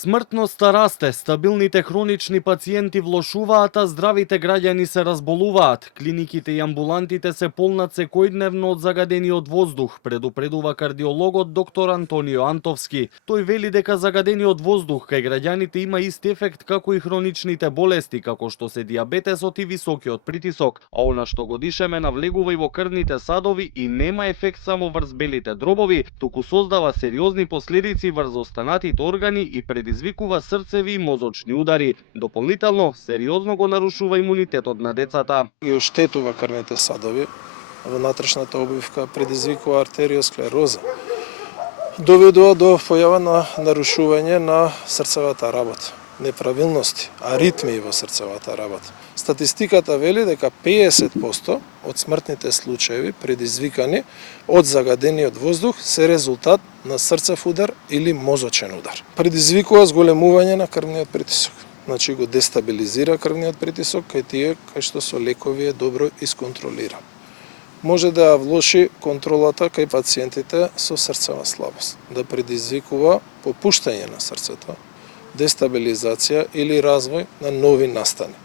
Смртноста расте, стабилните хронични пациенти влошуваат, а здравите граѓани се разболуваат. Клиниките и амбулантите се полнат секојдневно од загадениот воздух, предупредува кардиологот доктор Антонио Антовски. Тој вели дека загадениот воздух кај граѓаните има ист ефект како и хроничните болести, како што се дијабетесот и високиот притисок, а она што го дишеме навлегува и во крвните садови и нема ефект само врз белите дробови, туку создава сериозни последици врз останатите органи и предизвикува срцеви и мозочни удари. Дополнително, сериозно го нарушува имунитетот на децата. Ги оштетува крвните садови, внатрешната обвивка, предизвикува артериосклероза. Доведува до појава на нарушување на срцевата работа, неправилности, аритмии во срцевата работа. Статистиката вели дека 50% од смртните случаи предизвикани од загадениот воздух се резултат на срцев удар или мозочен удар. Предизвикува зголемување на крвниот притисок. Значи го дестабилизира крвниот притисок кај тие кај што со лекови е добро исконтролиран. Може да влоши контролата кај пациентите со срцева слабост, да предизвикува попуштање на срцето, дестабилизација или развој на нови настани.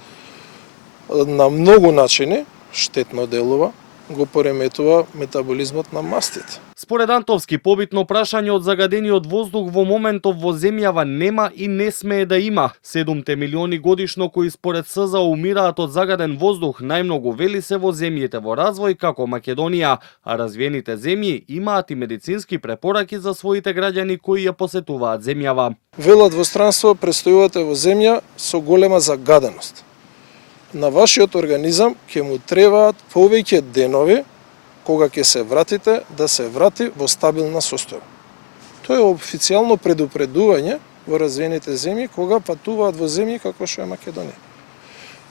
На многу начини штетно делува, го пореметува метаболизмот на мастите. Според Антовски, побитно прашање од загадениот воздух во моментов во земјава нема и не смее да има. 7 милиони годишно кои според СЗО умираат од загаден воздух, најмногу вели се во земјите во развој како Македонија, а развиените земји имаат и медицински препораки за своите граѓани кои ја посетуваат земјава. Велат во странство престојувате во земја со голема загаденост. На вашиот организам ќе му требаат повеќе денови кога ќе се вратите да се врати во стабилна состојба. Тоа е официјално предупредување во развиените земји кога патуваат во земји како што е Македонија.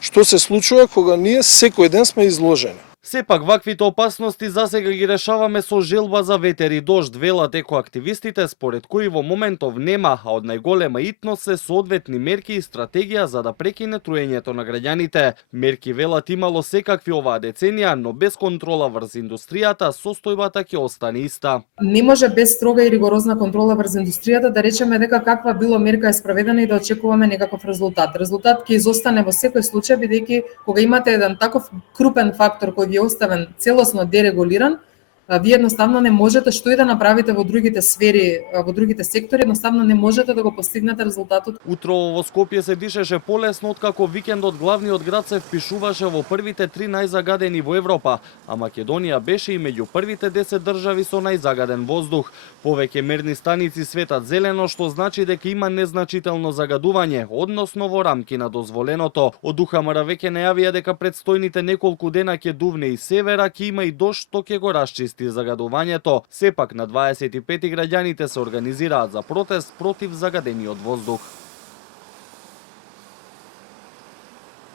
Што се случува кога ние секој ден сме изложени? Сепак, ваквите опасности засега ги решаваме со желба за ветер и дожд, велат екоактивистите, според кои во моментов нема, а од најголема итност се соодветни мерки и стратегија за да прекине труењето на граѓаните. Мерки, велат, имало секакви оваа деценија, но без контрола врз индустријата, состојбата ќе остане иста. Не може без строга и ригорозна контрола врз индустријата да речеме дека каква било мерка е спроведена и да очекуваме некаков резултат. Резултат ќе изостане во секој случај, бидејќи кога имате еден таков крупен фактор кој ви е оставен целосно дерегулиран, вие едноставно не можете што и да направите во другите сфери, во другите сектори, едноставно не можете да го постигнете резултатот. Утрово во Скопје се дишеше полесно откако викендот главниот град се впишуваше во првите 3 најзагадени во Европа, а Македонија беше и меѓу првите 10 држави со најзагаден воздух. Повеќе мерни станици светат зелено, што значи дека има незначително загадување, односно во рамки на дозволеното. Од УХМР веќе најавија дека предстојните неколку дена ќе дувне и севера, ќе има и дожд што ќе го расчисти загадувањето. Сепак на 25 граѓаните се организираат за протест против загадениот воздух.